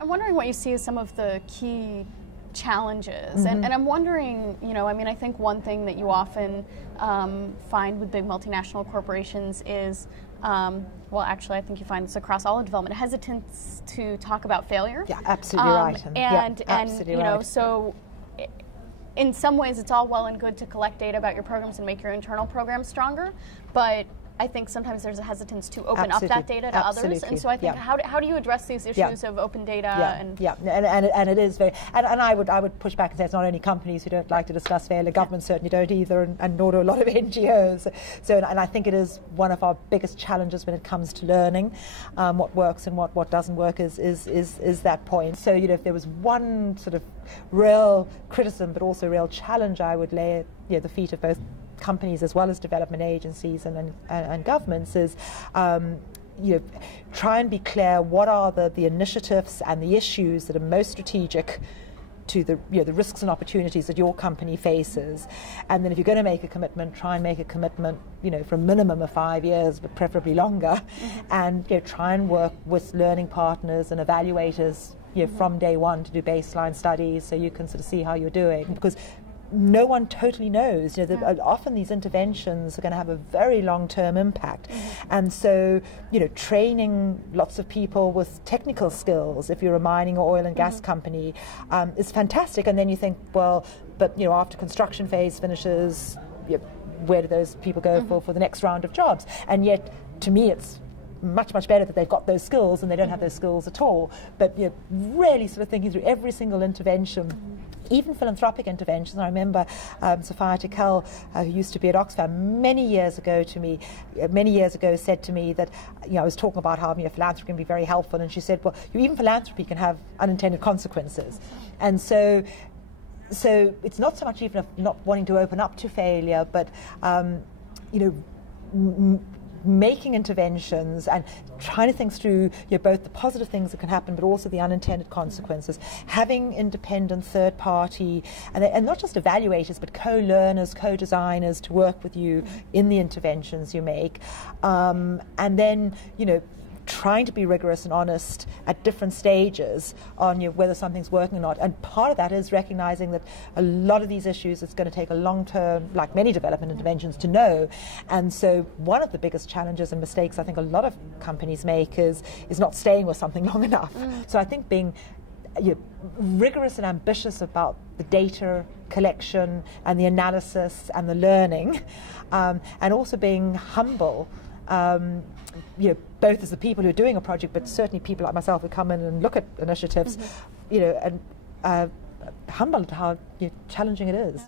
I'm wondering what you see as some of the key challenges, and I'm wondering, I mean, I think one thing that you often find with big multinational corporations is, well, actually, I think you find this across all of development, hesitance to talk about failure. Yeah, absolutely right. And so in some ways, it's all well and good to collect data about your programs and make your internal programs stronger, but I think sometimes there's a hesitance to open up that data to others, and so I think how do you address these issues of open data? And it is very, and I would push back and say it's not only companies who don't like to discuss failure, governments certainly don't either, and nor do a lot of NGOs. So, and I think it is one of our biggest challenges when it comes to learning what works and what doesn't work is that point. So if there was one sort of real criticism but also real challenge I would lay at the feet of both companies as well as development agencies and governments is try and be clear what are the initiatives and the issues that are most strategic to the the risks and opportunities that your company faces, and then if you're going to make a commitment, try and make a commitment for a minimum of 5 years, but preferably longer, and try and work with learning partners and evaluators from day one to do baseline studies so you can sort of see how you're doing, because no one totally knows. Often these interventions are going to have a very long-term impact, and so training lots of people with technical skills, if you're a mining or oil and gas company, is fantastic. And then you think, well, but after construction phase finishes, where do those people go for the next round of jobs? And yet, to me, it's much better that they've got those skills than they don't have those skills at all. But really sort of thinking through every single intervention. Even philanthropic interventions. I remember Sophia Tikel, who used to be at Oxfam many years ago, said to me that I was talking about how philanthropy can be very helpful, and she said, well, even philanthropy can have unintended consequences, and so it's not so much even of not wanting to open up to failure, but making interventions and trying to think through both the positive things that can happen but also the unintended consequences, having independent third party and not just evaluators but co-learners, co-designers to work with you in the interventions you make, and then trying to be rigorous and honest at different stages on whether something's working or not. And part of that is recognizing that a lot of these issues it's going to take a long term, like many development interventions, to know. And so one of the biggest challenges and mistakes I think a lot of companies make is not staying with something long enough. So I think being rigorous and ambitious about the data collection and the analysis and the learning, and also being humble, both as the people who are doing a project, but certainly people like myself who come in and look at initiatives, and humble at how challenging it is.